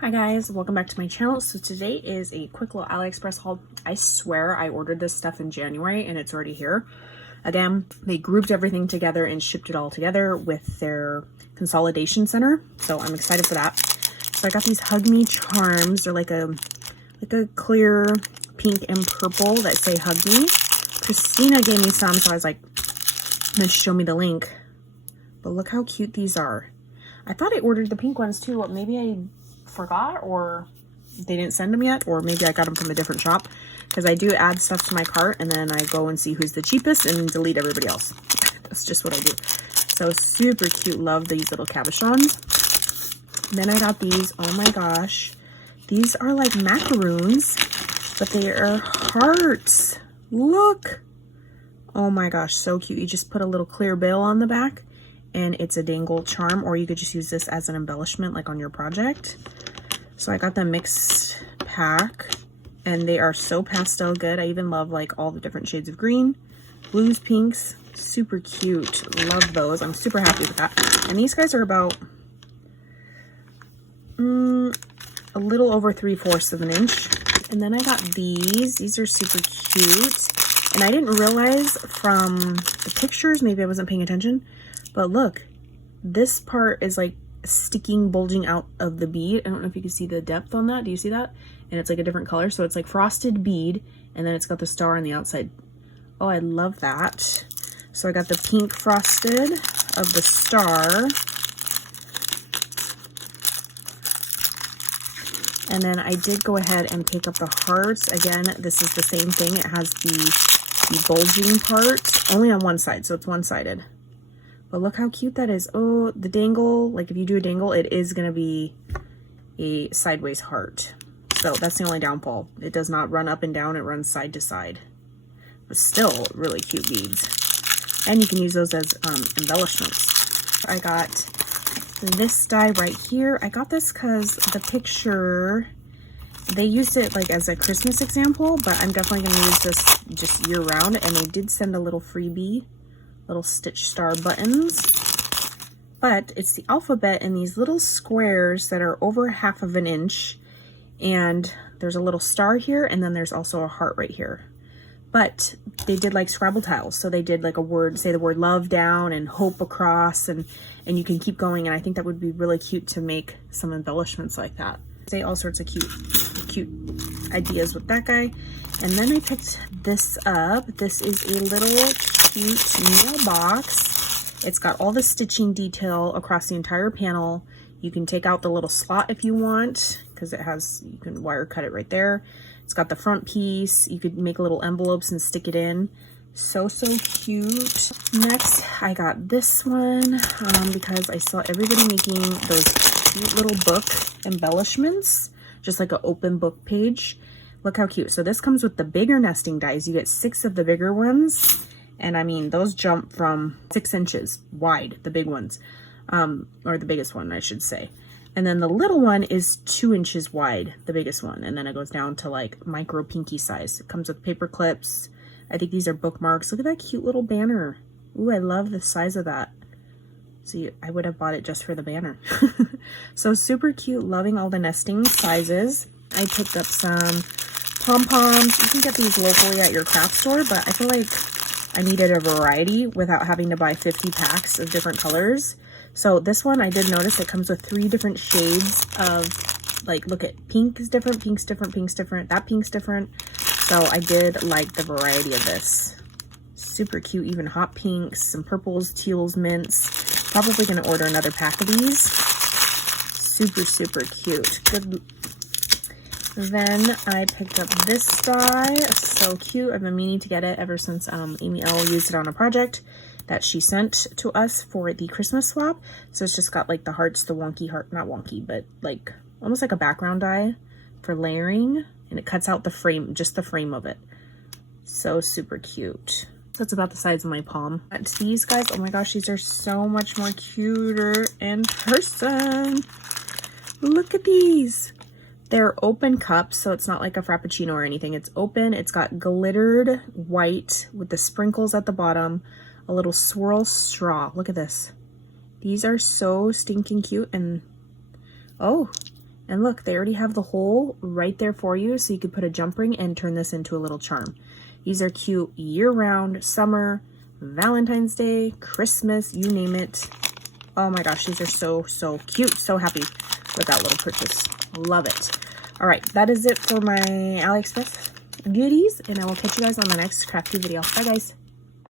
Hi guys, welcome back to my channel. So today is a quick little Aliexpress haul. I swear I ordered this stuff in January and it's already here. Again, they grouped everything together and shipped it all together with their consolidation center. So I'm excited for that. So I got these Hug Me charms. They're like a clear pink and purple that say Hug Me. Christina gave me some, so I was like, gonna show me the link. But look how cute these are. I thought I ordered the pink ones too, but maybe I forgot or they didn't send them yet, or maybe I got them from a different shop, because I do add stuff to my cart and then I go and see who's the cheapest and delete everybody else. That's just what I do. So super cute. Love these little cabochons. Then I got these. Oh my gosh, these are like macaroons, but they are hearts. Look. Oh my gosh, so cute. You just put a little clear bail on the back and it's a dangle charm, or you could just use this as an embellishment like on your project. So I got the mixed pack and they are so pastel good. I even love like all the different shades of green, blues, pinks. Super cute. Love those. I'm super happy with that. And these guys are about a little over 3/4 of an inch. And then I got these. These are super cute. And I didn't realize from the pictures, maybe I wasn't paying attention, but look, this part is like sticking, bulging out of the bead. I don't know if you can see the depth on that. Do you see that? And it's like a different color. So it's like frosted bead, and then it's got the star on the outside. Oh, I love that. So I got the pink frosted of the star. And then I did go ahead and pick up the hearts. Again, this is the same thing. It has the bulging part only on one side, so it's one-sided. But look how cute that is. Oh, the dangle, like if you do a dangle, it is going to be a sideways heart. So that's the only downfall. It does not run up and down, it runs side to side. But still really cute beads. And you can use those as embellishments. I got this die right here. I got this because the picture, they used it like as a Christmas example, but I'm definitely going to use this just year round. And they did send a little freebie. Little stitch star buttons, but it's the alphabet in these little squares that are over 1/2 an inch, and there's a little star here, and then there's also a heart right here. But they did like Scrabble tiles, so they did like a word, say the word love down and hope across, and you can keep going. And I think that would be really cute to make some embellishments like that. Say all sorts of cute ideas with that guy. And then I picked this up. This is a little cute nail box. It's got all the stitching detail across the entire panel. You can take out the little slot if you want, because it has, you can wire cut it right there. It's got the front piece. You could make little envelopes and stick it in. So cute. Next, I got this one because I saw everybody making those cute little book embellishments, just like an open book page. Look how cute. So this comes with the bigger nesting dies. You get 6 of the bigger ones. And I mean, those jump from 6 inches wide, the big ones, or the biggest one, I should say. And then the little one is 2 inches wide, the biggest one. And then it goes down to like micro pinky size. It comes with paper clips. I think these are bookmarks. Look at that cute little banner. Ooh, I love the size of that. See, I would have bought it just for the banner. So super cute. Loving all the nesting sizes. I picked up some pom-poms. You can get these locally at your craft store, but I feel like I needed a variety without having to buy 50 packs of different colors. So this one, I did notice it comes with 3 different shades of, like, look at pink is different, pink's different, pink's different, that pink's different. So I did like the variety of this. Super cute, even hot pinks, some purples, teals, mints. Probably gonna order another pack of these. Super cute. Good. Then I picked up this die. So cute. I've been meaning to get it ever since Amy L used it on a project that she sent to us for the Christmas swap. So it's just got like the hearts, the wonky heart, not wonky, but like almost like a background die for layering. And it cuts out the frame, just the frame of it. So super cute. So it's about the size of my palm. And these guys, oh my gosh, these are so much more cuter in person. Look at these. They're open cups, so it's not like a Frappuccino or anything. It's open. It's got glittered white with the sprinkles at the bottom, a little swirl straw. Look at this. These are so stinking cute. And oh, And look, they already have the hole right there for you, so you could put a jump ring and turn this into a little charm. These are cute year-round, summer, Valentine's Day, Christmas, you name it. Oh my gosh, these are so, so cute. So happy with that little purchase. Love it. All right, that is it for my AliExpress goodies, and I will catch you guys on the next crafty video. Bye, guys.